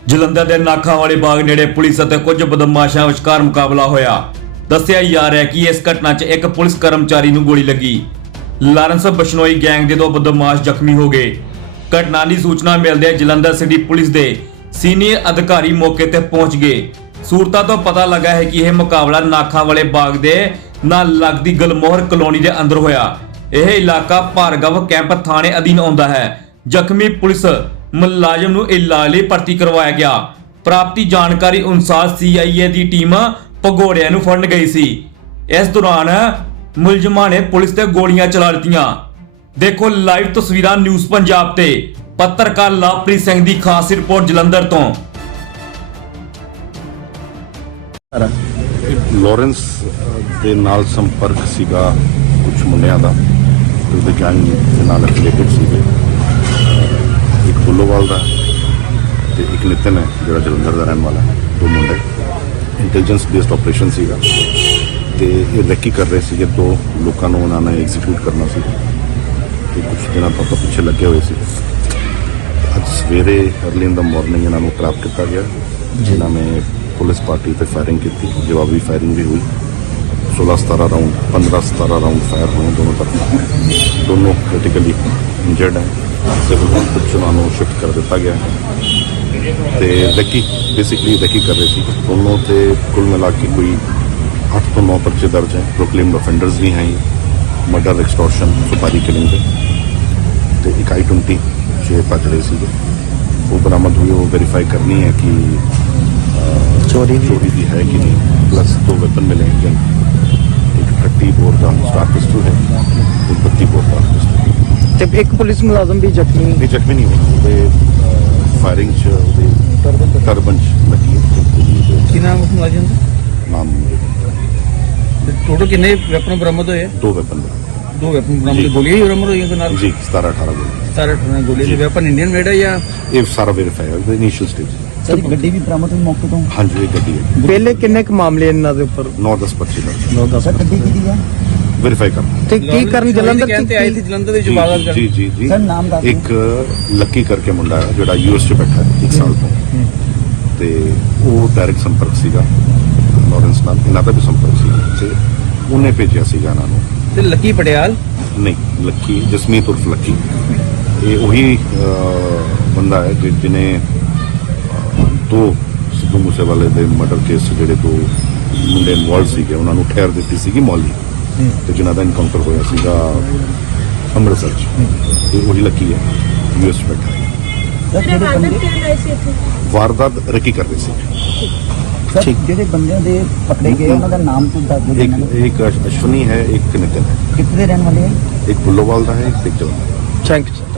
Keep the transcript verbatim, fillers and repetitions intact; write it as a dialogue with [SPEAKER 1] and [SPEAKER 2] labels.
[SPEAKER 1] ਜਲੰਧਰ ਦੇ ਨਾਖਾ ਵਾਲੇ ਬਾਗ ਨੇੜੇ ਪੁਲਿਸ ਅਤੇ ਕੁਝ ਬਦਮਾਸ਼ਾਂ ਵਿਚਕਾਰ ਮੁਕਾਬਲਾ ਹੋਇਆ। ਦੱਸਿਆ ਜਾ ਰਿਹਾ ਹੈ ਕਿ ਇਸ ਘਟਨਾ 'ਚ ਇੱਕ ਪੁਲਿਸ ਕਰਮਚਾਰੀ ਨੂੰ ਗੋਲੀ ਲੱਗੀ। ਲਾਰੈਂਸ ਬਸ਼ਨੋਈ ਗੈਂਗ ਦੇ ਦੋ ਬਦਮਾਸ਼ ਜ਼ਖਮੀ ਹੋ ਗਏ। ਘਟਨਾ ਦੀ ਸੂਚਨਾ ਮਿਲਦੇ ਜਲੰਧਰ ਸਿਟੀ ਪੁਲਿਸ ਦੇ ਸੀਨੀਅਰ ਅਧਿਕਾਰੀ ਮੌਕੇ ਤੇ ਪਹੁੰਚ ਗਏ। ਸੂਰਤਾਂ ਤੋਂ ਪਤਾ ਲੱਗਾ ਹੈ ਕਿ ਇਹ ਮੁਕਾਬਲਾ ਨਾਖਾ ਵਾਲੇ ਬਾਗ ਦੇ ਨਾਲ ਲੱਗਦੀ ਗਲਮੋਹਰ ਕਲੋਨੀ ਦੇ ਅੰਦਰ ਹੋਇਆ। ਇਹ ਇਲਾਕਾ ਭਾਰਗਵ ਕੈਂਪ ਥਾਣੇ ਅਧੀਨ ਆਉਂਦਾ ਹੈ। ਜ਼ਖਮੀ ਪੁਲਿਸ ਮੁਲਾਜ਼ਮ ਨੂੰ ਇਲਾਜ ਲਈ ਭਰਤੀ ਕਰਵਾਇਆ ਗਿਆ। ਪ੍ਰਾਪਤੀ ਜਾਣਕਾਰੀ ਅਨੁਸਾਰ ਸੀ ਆਈ ਏ ਦੀ ਟੀਮ ਭਗੌੜਿਆਂ ਨੂੰ ਫੜਨ ਗਈ ਸੀ। ਇਸ ਦੌਰਾਨ ਮੁਲਜ਼ਮਾਂ ਨੇ ਪੁਲਿਸ ਤੇ ਗੋਲੀਆਂ ਚਲਾ ਦਿੱਤੀਆਂ। ਦੇਖੋ ਲਾਈਵ ਤਸਵੀਰਾਂ ਨਿਊਜ਼ ਪੰਜਾਬ ਤੇ। ਪੱਤਰਕਾਰ ਲਵਪ੍ਰੀਤ ਸਿੰਘ ਦੀ ਖਾਸ ਰਿਪੋਰਟ ਜਲੰਧਰ ਤੋਂ।
[SPEAKER 2] ਲਾਰੈਂਸ ਦੇ ਨਾਲ ਸੰਪਰਕ ਸੀਗਾ ਕੁਝ ਮੁੰਡਿਆਂ ਦਾ, ਉਹਦੇ ਗੈਂਗ ਦੇ ਨਾਲ ਰਿਲੇਟਡ ਸੀਗੇ। ਇੱਕ ਬੁੱਲੋਵਾਲ ਦਾ ਤੇ ਇੱਕ ਨਿਤਨ ਹੈ ਜਿਹੜਾ ਜਲੰਧਰ ਦਾ ਰਹਿਣ ਵਾਲਾ। ਦੋ ਮੁੰਡੇ ਇੰਟੈਲੀਜੈਂਸ ਬੇਸਡ ਆਪਰੇਸ਼ਨ ਸੀਗਾ ਤੇ ਇਹ ਰੈਕੀ ਕਰ ਰਹੇ ਸੀਗੇ। ਦੋ ਲੋਕਾਂ ਨੂੰ ਉਹਨਾਂ ਨੇ ਐਗਜ਼ੀਕਿਊਟ ਕਰਨਾ ਸੀ ਤੇ ਕੁਝ ਦਿਨਾਂ ਤੋਂ ਪਿੱਛੇ ਲੱਗੇ ਹੋਏ ਸੀ। ਅੱਜ ਸਵੇਰੇ ਅਰਲੀ ਇਨ ਦਾ ਮਾਰਨਿੰਗ ਇਹਨਾਂ ਨੂੰ ਟਰੈਪ ਕੀਤਾ ਗਿਆ, ਜਿਨ੍ਹਾਂ ਨੇ ਪੁਲਿਸ ਪਾਰਟੀ ਤੇ ਫਾਇਰਿੰਗ ਕੀਤੀ। ਜਵਾਬੀ ਫਾਇਰਿੰਗ ਵੀ ਹੋਈ। सोलह सतारह राउंड पंद्रह सतारह राउंड फायर हुए दोनों तरफ। दोनों क्रिटिकली इंजर्ड हैं। सिविल हॉस्पिटल में शिफ्ट कर दिता गया है। तो रैकी बेसिकली रैकी कर रहे थे दोनों से। कुल मिला के कोई अठ तो नौ पर्चे दर्ज हैं। प्रोक्लेम्ड ऑफेंडर्स भी हैं। मर्डर, एक्सटॉर्शन, सुपारी किलिंग के। तो एक आई ट्वेंटी छे भज रहे थे, वो बरामद हुई। वो वेरीफाई करनी है कि चोरी चोरी भी है कि नहीं। प्लस दो वेपन मिले हैं। एक थर्टी बोर का स्टार पिस्टल है, एक बत्ती बोर का पिस्टल।
[SPEAKER 3] जब एक पुलिस मुलाजम भी जख्मी
[SPEAKER 2] नहीं जख्मी नहीं हुआ। फायरिंग टर्बन लगी है।
[SPEAKER 3] की नाम उस मुलाजिम दा?
[SPEAKER 2] नाम
[SPEAKER 3] टोटल कितने वेपन बरामद हुए?
[SPEAKER 2] दो वेपन
[SPEAKER 3] दो वेपन बरामद। गोलियां ही बरामद हुई हैं नाल?
[SPEAKER 2] जी सतारह अठारह गोली।
[SPEAKER 3] सतारह अठारह गोली। वेपन इंडियन मेड है या?
[SPEAKER 2] ये सारा वेरीफाई है इनिशियल स्टेज।
[SPEAKER 4] सर गड्डी भी बरामद हुई मौके तो?
[SPEAKER 2] हाँ जी एक गड्डी है।
[SPEAKER 3] पहले किन्ने क मामले इन्हां दे उपर?
[SPEAKER 2] नौ दस पर्चे दर्ज।
[SPEAKER 3] नौ दस।
[SPEAKER 4] सर गड्डी की दी है
[SPEAKER 2] वेरीफाई करना।
[SPEAKER 3] ਤੇ ਕੀ ਕਰਨ ਜਲੰਧਰ ਚ ਆਏ ਸੀ? ਜਲੰਧਰ ਦੇ ਜਵਾਬ
[SPEAKER 2] जी जी जी
[SPEAKER 4] सर नाम दस
[SPEAKER 2] एक लक्की करके मुंडा है जोड़ा यूएस च बैठा है एक साल तो ते वो डायरेक्ट संपर्क सीगा लॉरेंस नाल। इन्हां दा भी संपर्क सीगा ते उन्हें भेजिया सीगा इन्हां नूं।
[SPEAKER 3] ਤੇ ਲੱਕੀ ਪਟਿਆਲ
[SPEAKER 2] नहीं लक्की जसमीत उर्फ लक्की ये वही बंदा है जि- जिन्हें दो सिद्धू मूसेवाले दे मर्डर केस ਜਿਹੜੇ ਦੋ ਮੁੰਡੇ ਇਨਵੋਲਵ ਸੀਗੇ ਉਹਨਾਂ ਨੂੰ ਠਹਿਰ ਦਿੱਤੀ ਸੀਗੀ ਮੌਲੀ ਤੇ ਜਿਨ੍ਹਾਂ ਦਾ ਇਨਕਾਊਂਟਰ ਹੋਇਆ ਸੀਗਾ ਅੰਮ੍ਰਿਤਸਰ 'ਚ। ਇਹ ਉਹੀ ਲੱਕੀ ਹੈ ਯੂਐਸ ਬੈਠਾ ਹੈ।
[SPEAKER 4] सर ਜਿਹੜੇ ਬੰਦੇ
[SPEAKER 2] ਵਾਰਦਾਤ ਰਕੀ ਕਰ ਰਹੇ ਸੀ।
[SPEAKER 4] ਸਰ ਜਿਹੜੇ ਬੰਦਿਆਂ ਦੇ ਪਕੜੇ ਗਏ ਉਹਨਾਂ ਦਾ ਨਾਮ ਤੋਂ ਦੱਸ ਦਿਓ।
[SPEAKER 2] एक एक अश्वनी है, एक नितिन है।
[SPEAKER 4] ਕਿੱਥੇ ਦੇ ਰਹਿਣ ਵਾਲੇ ਹੈ?
[SPEAKER 2] एक बुल्लोवाल का है, एक जवान है।
[SPEAKER 3] Thank you.